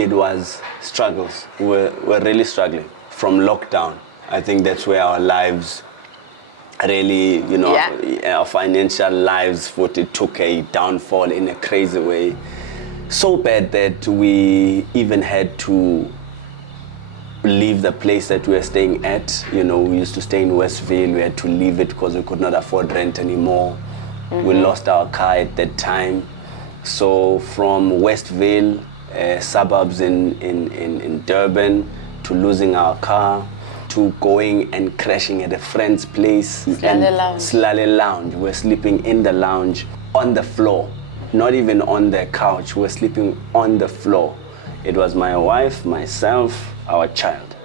it was struggles. We're really struggling from lockdown. I think that's where our lives really, our financial lives, it took a downfall in a crazy way. So bad that we even had to leave the place that we were staying at. We used to stay in Westville. We had to leave it because we could not afford rent anymore. We lost our car at that time. So from Westville, suburbs in Durban, to losing our car, to going and crashing at a friend's place. Slale Lounge. We're sleeping in the lounge on the floor, not even on the couch. We're sleeping on the floor. It was my wife, myself, our child.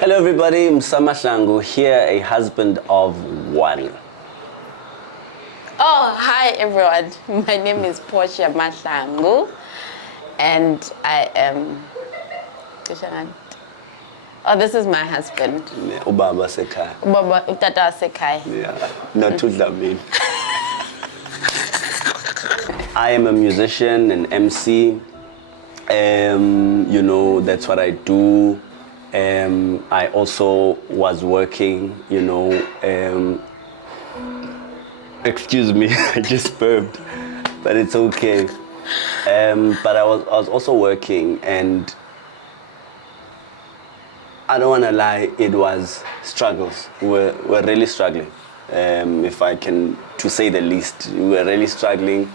Hello everybody, Msama Shangu here, a husband of one. Oh, hi everyone. My name is Portia Mahlangu and I am... Oh, this is my husband. Ubaba Sekai. Utata Sekai. Yeah, not to Dlamini. I am a musician, an MC. That's what I do. I also was working, excuse me, I just burped, but it's okay. But I was also working, and I don't want to lie, it was struggles. We're really struggling, if I can, to say the least. We were really struggling.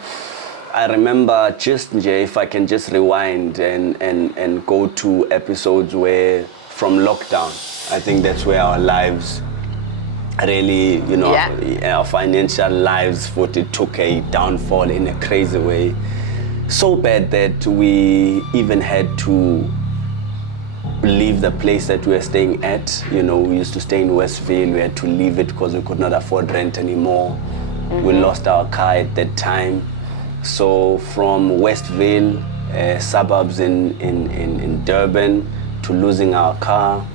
I remember if I can just rewind and go to episodes where, from lockdown, I think that's where our lives really, our financial lives, it took a downfall in a crazy way. So bad that we even had to leave the place that we were staying at. We used to stay in Westville. We had to leave it because we could not afford rent anymore. We lost our car at that time. So from Westville, suburbs in Durban, to losing our car,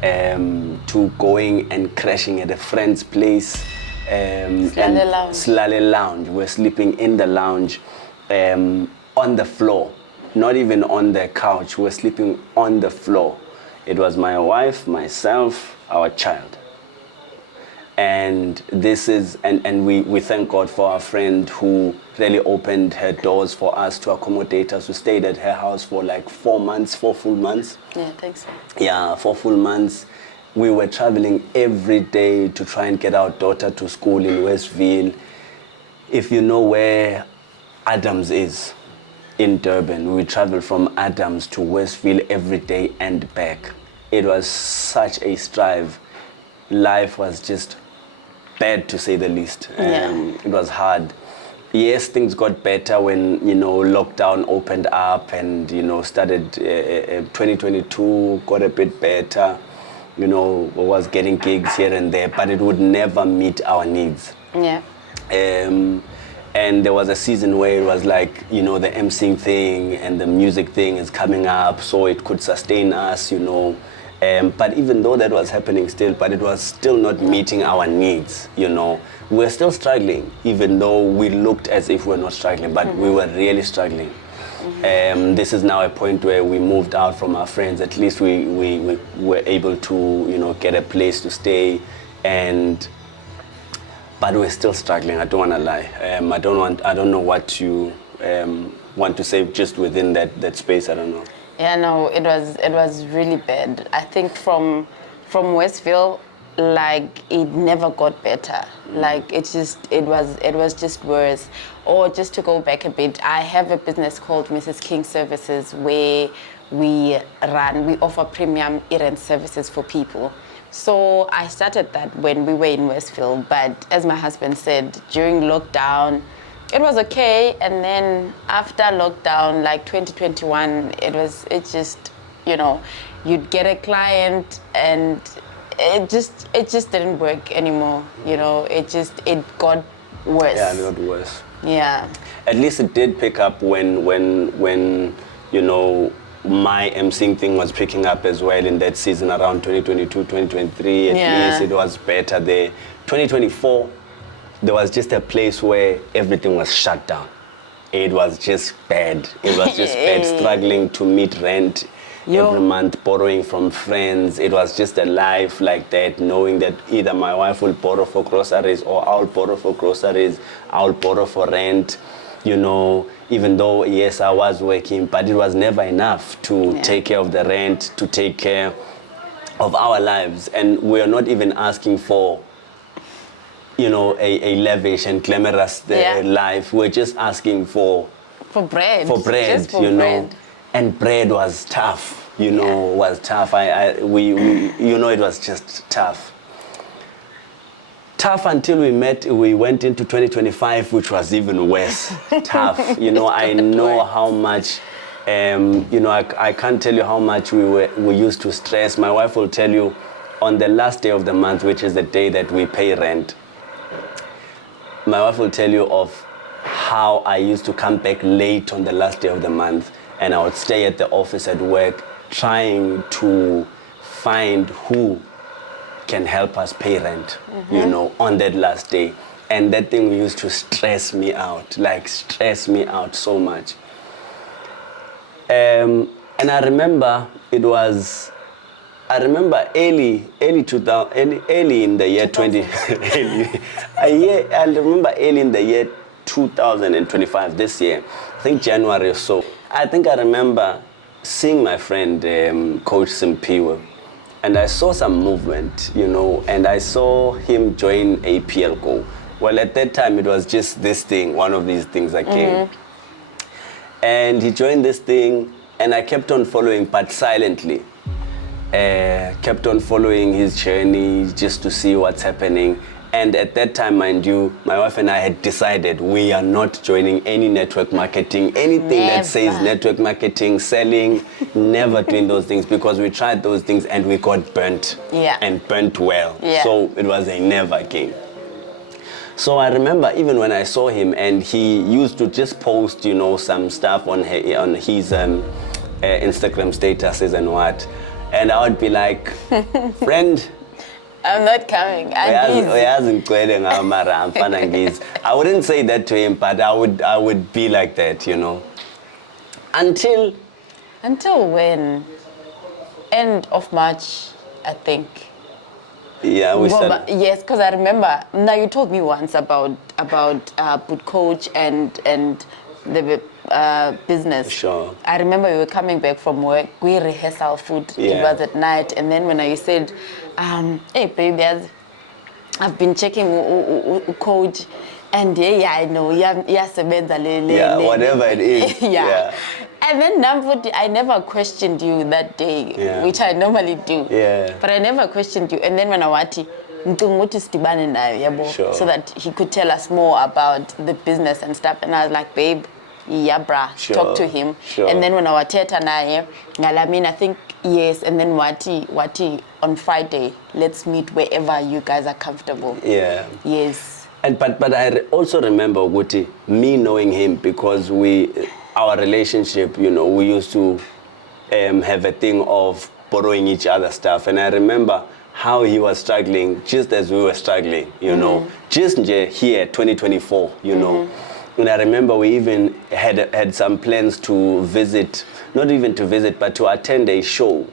to going and crashing at a friend's place, Slale Lounge. We're sleeping in the lounge on the floor, not even on the couch. We're sleeping on the floor. It was my wife, myself, our child. And this is, and we thank God for our friend who really opened her doors for us, to accommodate us. We stayed at her house for like 4 full months. Yeah, thanks. Yeah, 4 full months. We were traveling every day to try and get our daughter to school in Westville. If you know where Adams is in Durban, we traveled from Adams to Westville every day and back. It was such a strive. Life was just bad, to say the least. It was hard. Yes, things got better when, lockdown opened up and, started 2022, got a bit better. Was getting gigs here and there, but it would never meet our needs. Yeah. And there was a season where it was like, the emceeing thing and the music thing is coming up, so it could sustain us, But even though that was happening still, but it was still not meeting our needs, We're still struggling, even though we looked as if we're not struggling, but we were really struggling. This is now a point where we moved out from our friends. At least we were able to, get a place to stay, but we're still struggling. I don't want to lie. I don't know what you want to say just within that space. I don't know. Yeah, no, it was really bad. I think from Westville, like it never got better. Like it was just worse. Or just to go back a bit, I have a business called Mrs. King Services where we offer premium errand services for people. So I started that when we were in Westville, but as my husband said, during lockdown, it was okay, and then after lockdown, like 2021, it just, you'd get a client and it just didn't work anymore. It got worse. Yeah, it got worse. Yeah. At least it did pick up when you know, my emceeing thing was picking up as well in that season around 2022, 2023. At Yeah. least it was better there. 2024, there was just a place where everything was shut down. It was just bad. It was just bad, struggling to meet rent Yo. every month, borrowing from friends. It was just a life like that, knowing that either my wife will borrow for groceries or I'll borrow for groceries, I'll borrow for rent. You know, even though, yes, I was working, but it was never enough to take care of the rent, to take care of our lives. And we are not even asking for, you know, a lavish and glamorous life. We're just asking for bread. bread, Just for you know. bread. And bread was tough, you know, was tough. We, you know, it was just tough. Tough until we went into 2025, which was even worse. Tough, you know. I know how much, you know, I can't tell you how much we used to stress. My wife will tell you, on the last day of the month, which is the day that we pay rent, my wife will tell you of how I used to come back late on the last day of the month, and I would stay at the office at work trying to find who can help us pay rent, you know, on that last day. And that thing used to stress me out, like stress me out so much. And I remember early in the year 20, I remember early in the year 2025, this year, I think January or so. I think I remember seeing my friend, Coach Simpiwe, and I saw some movement, you know, and I saw him join APL Go. Well, at that time, it was just this thing, one of these things that came. And he joined this thing, and I kept on following, but silently. Kept on following his journey just to see what's happening. And at that time, mind you, my wife and I had decided we are not joining any network marketing, anything that says network marketing, selling, never doing those things, because we tried those things and we got burnt. And burnt well. So it was a never again. So I remember even when I saw him, and he used to just post, you know, some stuff on his Instagram statuses and what. And I would be like, friend, I'm not coming. I wouldn't say that to him, but I would be like that, you know. Until when? End of March, I think. Yeah, we started. Yes, because I remember. Now you told me once about Boot Coach and the business. Sure. I remember we were coming back from work. We rehearsed our food. It was at night, and then when I said, "Hey, baby, I've been checking Coach, and I know, whatever it is." And then Namvuti, I never questioned you that day, which I normally do. But I never questioned you. And then when I wati, so that he could tell us more about the business and stuff. And I was like, babe, talk to him. And then when I was naye, I think yes. And then wati on Friday, let's meet wherever you guys are comfortable. Yes. And but I also remember Guti, me knowing him, because our relationship, you know, we used to have a thing of borrowing each other stuff. And I remember how he was struggling just as we were struggling, you know, just here, 2024, you know. And I remember we even had some plans to visit, not even to visit, but to attend a show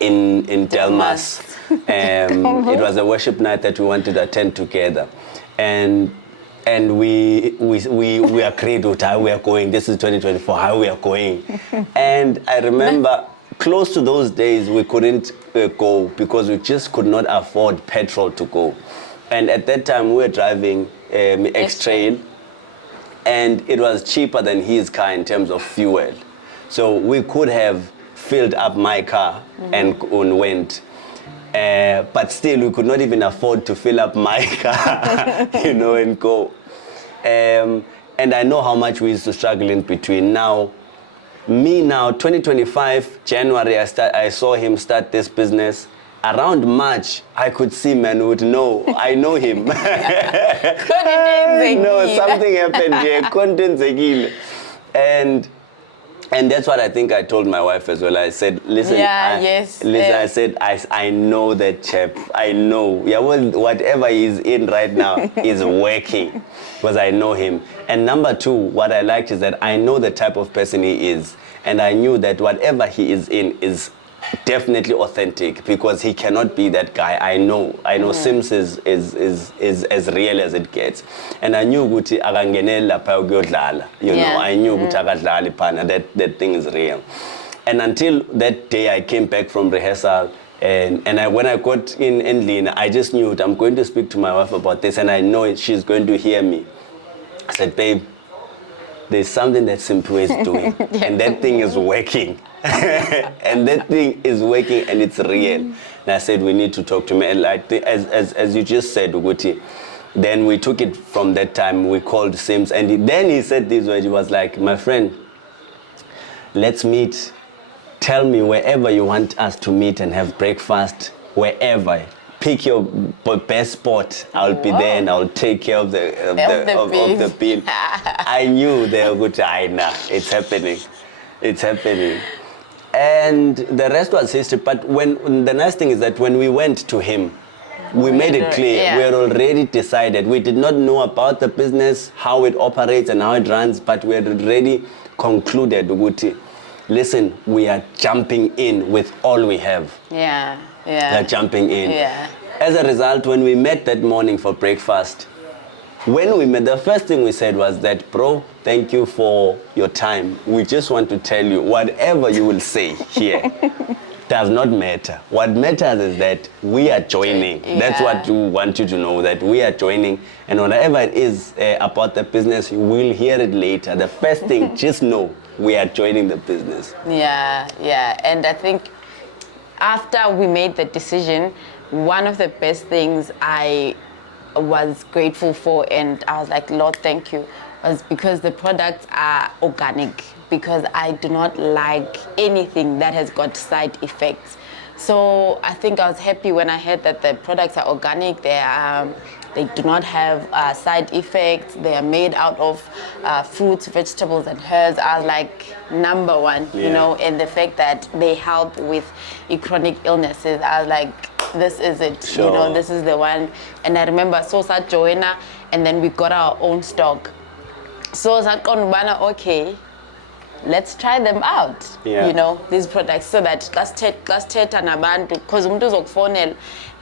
in Delmas. It was a worship night that we wanted to attend together. And we agreed with how we are going. This is 2024, how we are going. And I remember close to those days, we couldn't go because we just could not afford petrol to go. And at that time, we were driving X-Trail, and it was cheaper than his car in terms of fuel. So we could have filled up my car and went. But still, we could not even afford to fill up my car, you know, and go. And I know how much we used to struggle in between. Now, 2025, January, I saw him start this business. around March, I could see man would know. I know him. No, something happened here. Contenzekile. And that's what I think I told my wife as well. I said, listen, I said, I know that chap. I know. Yeah, well, whatever he's in right now is working because I know him. And number two, what I liked is that I know the type of person he is. And I knew that whatever he is in is definitely authentic because he cannot be that guy. I know Sims is as real as it gets. And I knew ukuthi akangenela lapha ukuyodlala. You know, I knew ukuthi akadlali phana, that thing is real. And until that day I came back from rehearsal and when I got in Endlini, I just knew I'm going to speak to my wife about this and I know she's going to hear me. I said, babe, there's something that Simpwe is doing and that thing is working. And that thing is working and it's real. And I said, we need to talk to him. And like as you just said, Uguti, then we took it from that time. We called Sims and then he said this words. He was like, my friend, let's meet. Tell me wherever you want us to meet and have breakfast, wherever. Pick your best spot. I'll be there and I'll take care of the bill. I knew they were good. It's happening. It's happening. And the rest was history. But the nice thing is that when we went to him, we made it clear. We had already decided. We did not know about the business, how it operates and how it runs, but we had already concluded, Uguti, listen, we are jumping in with all we have. Yeah. We are jumping in. Yeah. As a result, when we met that morning for breakfast, when we met, the first thing we said was that, bro, thank you for your time. We just want to tell you, whatever you will say here does not matter. What matters is that we are joining. That's what we want you to know, that we are joining. And whatever it is about the business, you will hear it later. The first thing, just know, we are joining the business. Yeah. And I think after we made the decision, one of the best things I was grateful for, and I was like, Lord, thank you, was because the products are organic, because I do not like anything that has got side effects. So I think I was happy when I heard that the products are organic. They do not have side effects. They are made out of fruits, vegetables, and herbs. I was like, number one, you know, and the fact that they help with chronic illnesses. I was like, this is it, you know, this is the one. And I remember Sosa Joanna, and then we got our own stock. So okay, let's try them out, you know, these products, so that because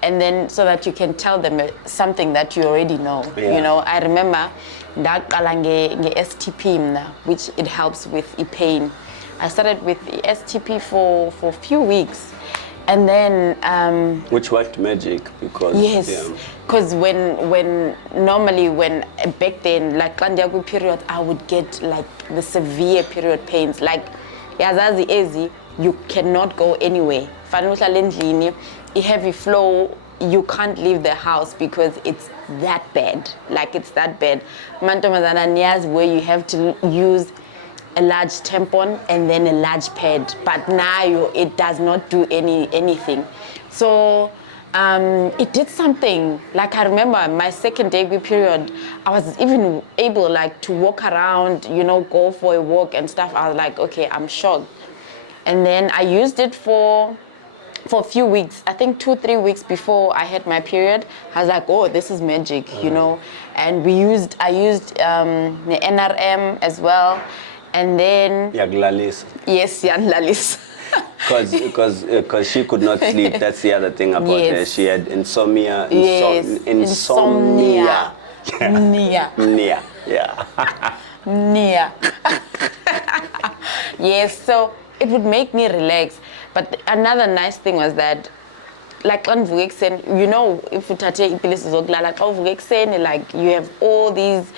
and then so that you can tell them something that you already know. You know, I remember STP, which it helps with pain. I started with STP for a few weeks. And then which worked magic because because when normally back then, like Kandiagu period, I would get like the severe period pains, like yazazi ezi, you cannot go anywhere. Fanuhla lendlini, a heavy flow, you can't leave the house because it's that bad. Like it's that bad. Mantomazana nias where you have to use a large tampon and then a large pad, but now it does not do anything. So it did something. Like I remember my second debut period, I was even able like to walk around, you know, go for a walk and stuff. I was like, okay, I'm shocked. And then I used it for a few weeks. I think 2-3 weeks before I had my period, I was like, oh, this is magic, you know. And I used the NRM as well. And then Yaglalis. Yes, Yaglalis. Because she could not sleep. That's the other thing about her. She had insomnia. Insomnia. Nia. Yeah. Nia. Yes. So it would make me relax. But another nice thing was that, like on Vugexen, you know, if you take like you have all these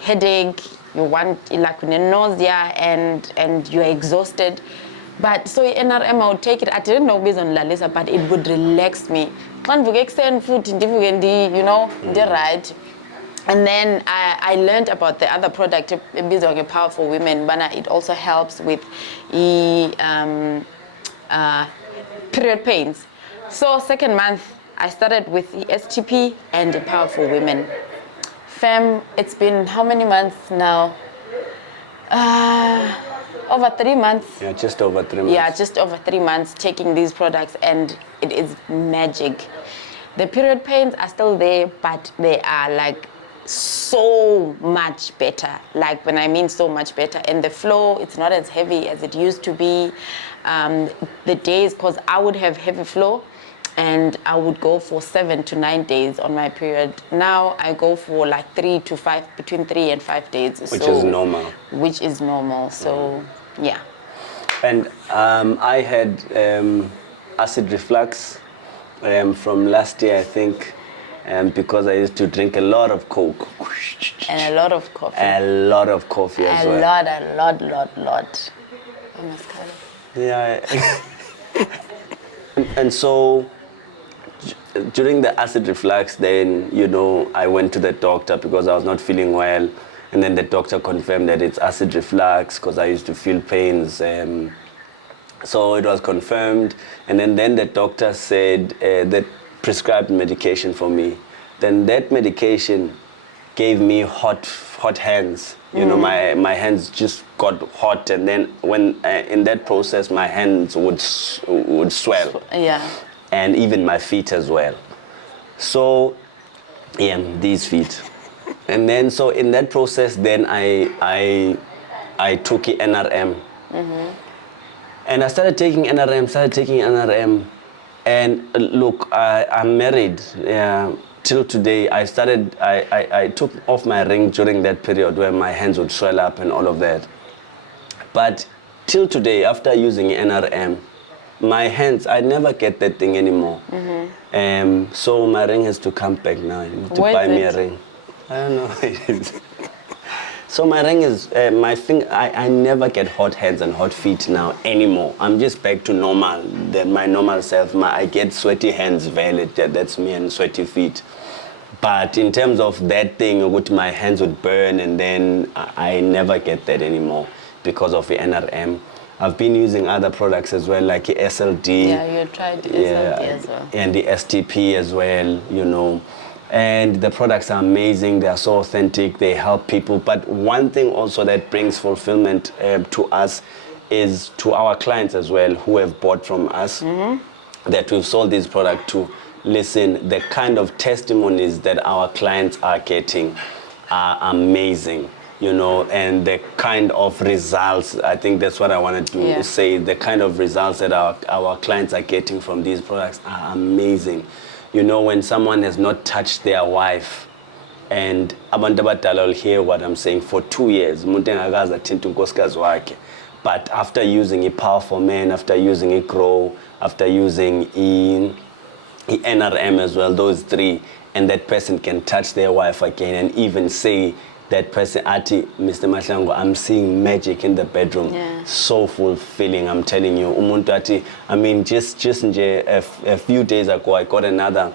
headache. You want like nausea and you're exhausted. But so NRM, I would take it. I didn't know based on Lalisa, but it would relax me. You know, right. And then I learned about the other product, Bizong Powerful Women, but it also helps with period pains. So second month, I started with the STP and the Powerful Women. Fam, it's been how many months now? Over 3 months. Yeah, just over 3 months. Yeah, just over 3 months taking these products, and it is magic. The period pains are still there, but they are like so much better. Like when I mean so much better. And the flow, it's not as heavy as it used to be. The days, because I would have heavy flow, and I would go for 7 to 9 days on my period. Now I go for like 3 to 5, between 3 and 5 days. Which is normal. Which is normal. So, yeah. And I had acid reflux from last year, I think, because I used to drink a lot of Coke. And a lot of coffee. A lot of coffee as well. A lot. Oh, mascara. Yeah. And so during the acid reflux, then, you know, I went to the doctor because I was not feeling well. And then the doctor confirmed that it's acid reflux because I used to feel pains. So it was confirmed. And then the doctor said that prescribed medication for me. Then that medication gave me hot hands. You know, my hands just got hot. And then when in that process, my hands would swell. Yeah. And even my feet as well. So, yeah, these feet. And then, so in that process, then I took NRM. And I started taking NRM, and look, I'm married. Till today, I took off my ring during that period where my hands would swell up and all of that. But till today, after using NRM, my hands, I never get that thing anymore. So my ring has to come back now. You need to buy me a ring. I don't know. So my ring is, my finger, I never get hot hands and hot feet now anymore. I'm just back to normal, my normal self. I get sweaty hands, that's me, and sweaty feet. But in terms of that thing, my hands would burn, and then I never get that anymore because of the NRM. I've been using other products as well, like the SLD. Yeah, you tried the SLD as well. And the STP as well, you know. And the products are amazing, they are so authentic, they help people. But one thing also that brings fulfillment to us is to our clients as well, who have bought from us, that we've sold this product to. Listen, the kind of testimonies that our clients are getting are amazing, you know, and the kind of results, I think that's what I wanted to say, the kind of results that our clients are getting from these products are amazing. You know, when someone has not touched their wife, and abantu abadala will hear what I'm saying, for 2 years, but after using a Powerful Man, after using a Grow, after using NRM as well, those 3, and that person can touch their wife again and even say, that person, Ati, Mr. Mahlangu, I'm seeing magic in the bedroom. Yeah. So fulfilling, I'm telling you. Umuntu Ati, I mean, just a few days ago, I got another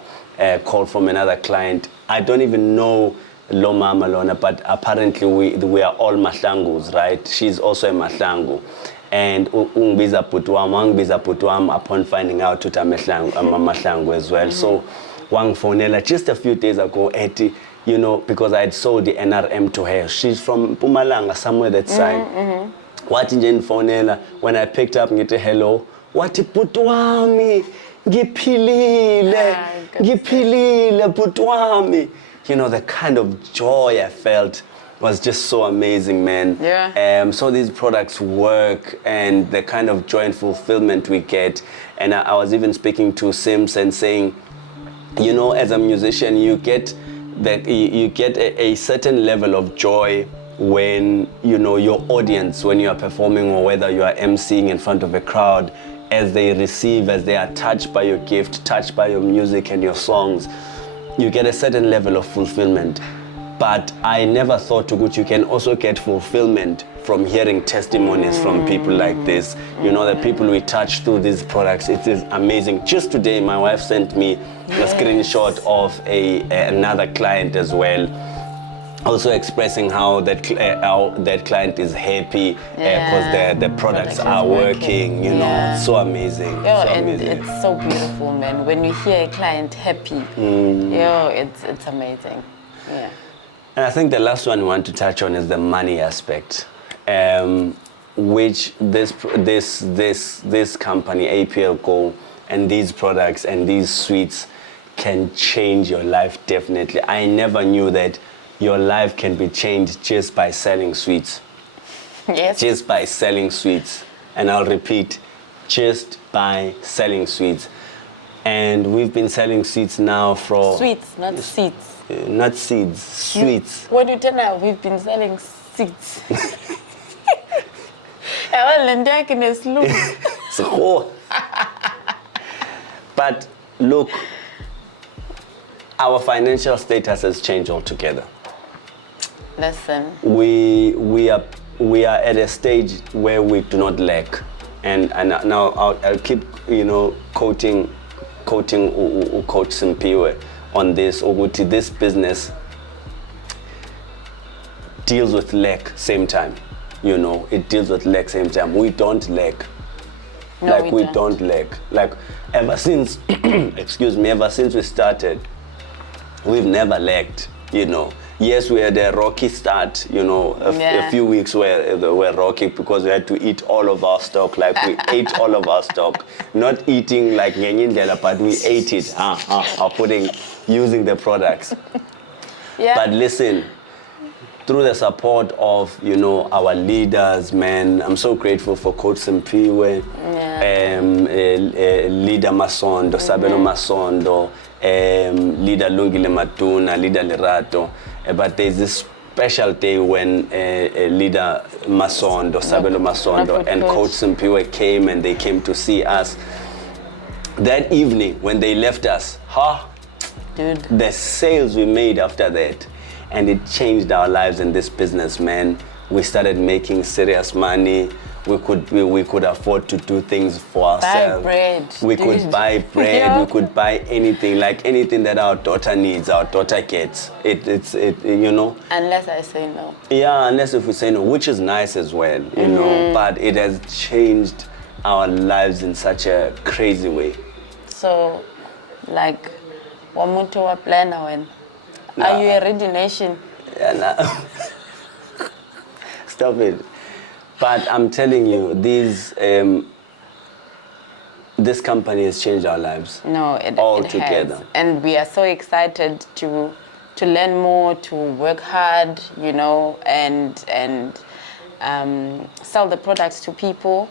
call from another client. I don't even know Loma Malona, but apparently we are all Mahlangus, right? She's also a Mahlangu. And Ungibiza Putuam, upon finding out that I'm Mahlangu as well. So, Wang Fonela, just a few days ago, Ati, you know, because I had sold the NRM to her. She's from Mpumalanga, somewhere that side. What in Fonela, when I picked up, ngite hello, what putwami, gipilile putwami. You know, the kind of joy I felt was just so amazing, man. Yeah. So these products work, and the kind of joy and fulfillment we get. And I was even speaking to Sims and saying, you know, as a musician, you get a certain level of joy when, you know, your audience, when you are performing or whether you are emceeing in front of a crowd, as they receive, as they are touched by your gift, touched by your music and your songs, you get a certain level of fulfillment. But I never thought, Tugut, you can also get fulfillment from hearing testimonies from people like this. You know, the people we touch through these products, it is amazing. Just today, my wife sent me a screenshot of another client as well. also expressing how that client is happy because the products Product is are working, you know. Yeah. So amazing. Yo, so and amazing. it's so beautiful, man. When you hear a client happy, yo, it's amazing. Yeah. And I think the last one we want to touch on is the money aspect, which this company APL Go and these products and these sweets can change your life definitely. I never knew that your life can be changed just by selling sweets. Yes. Just by selling sweets. And I'll repeat, just by selling sweets. And we've been selling sweets now for... Sweets, not seeds. Not seeds, sweets. What you tell now, we've been selling seeds. So, but look, our financial status has changed altogether. listen, We are at a stage where we do not lack, and now I'll keep quoting Coach Simpiwe on this. Ukuthi, this business deals with lack same time. It deals with lack same time. We don't lack. No, we we don't lack. Like ever since, excuse me, ever since we started, we've never lacked. Yes, we had a rocky start. A few weeks were rocky because we had to eat all of our stock. Like we ate all of our stock, not eating like nyenyindlela, but we ate it. Using the products. yeah. But listen, through the support of our leaders, man, I'm so grateful for Coach Simpiwe, Leader Masondo, Sabelo Masondo, Leader Lungile Matuna, Leader Lerato. But there's this special day when Leader Masondo, Sabelo Masondo, and Coach Simpiwe came, and they came to see us. That evening when they left us, Dude. the sales we made after that, and it changed our lives in this business, man. We started making serious money. We could afford to do things for ourselves. Buy bread. We could buy bread. Yeah. We could buy anything, like anything that our daughter needs, our daughter gets. It's Unless I say no. Yeah, unless if we say no, which is nice as well, But it has changed our lives in such a crazy way. So, like, wamuntu wa planner when? Nah. Are you a ready nation? Yeah, Stop it. But I'm telling you, this company has changed our lives. No, it altogether. has. And we are so excited to learn more, to work hard, and sell the products to people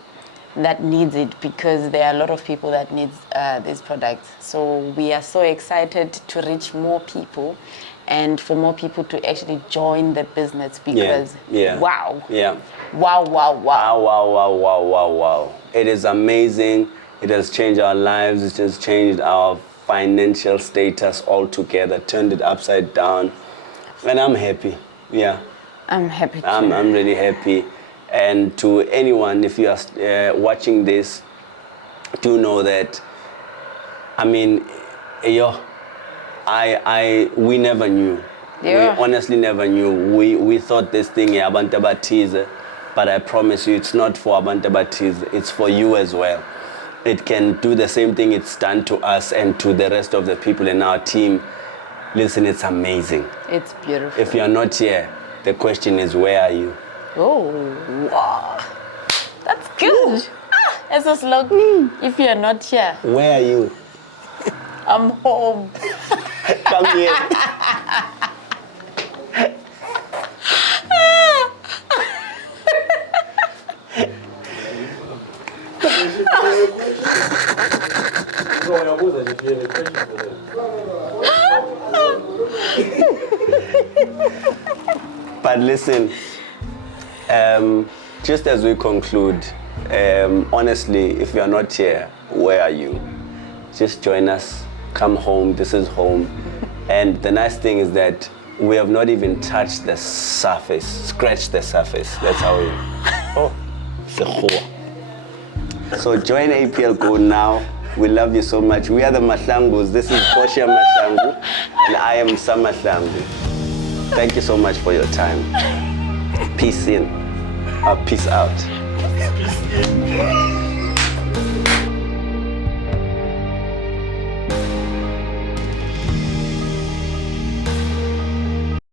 that needs it, because there are a lot of people that needs these products. So we are so excited to reach more people, and for more people to actually join the business, because wow. Yeah. Wow. Wow. It is amazing. It has changed our lives. It has changed our financial status altogether, turned it upside down. And I'm happy. Yeah. I'm happy too. I'm really happy. And to anyone, if you are watching this, do know that, we never knew. Yeah. We honestly never knew. We thought this thing, Abantu Batize, but I promise you, it's not for Abantu Batize, it's for you as well. It can do the same thing it's done to us and to the rest of the people in our team. Listen, it's amazing. It's beautiful. If you're not here, the question is, where are you? Oh, wow. That's good. As a slogan, if you're not here, Where are you? I'm home. Come here. But listen, just as we conclude, honestly, if you are not here, where are you? Just join us, come home, this is home. And the nice thing is that we have not even touched the surface, scratched the surface. That's how we, So join APL Go now. We love you so much. We are the Mahlangus. This is Portia Mahlangu, and I am Sam Mahlangu. Thank you so much for your time. Peace in. Peace out. Peace in.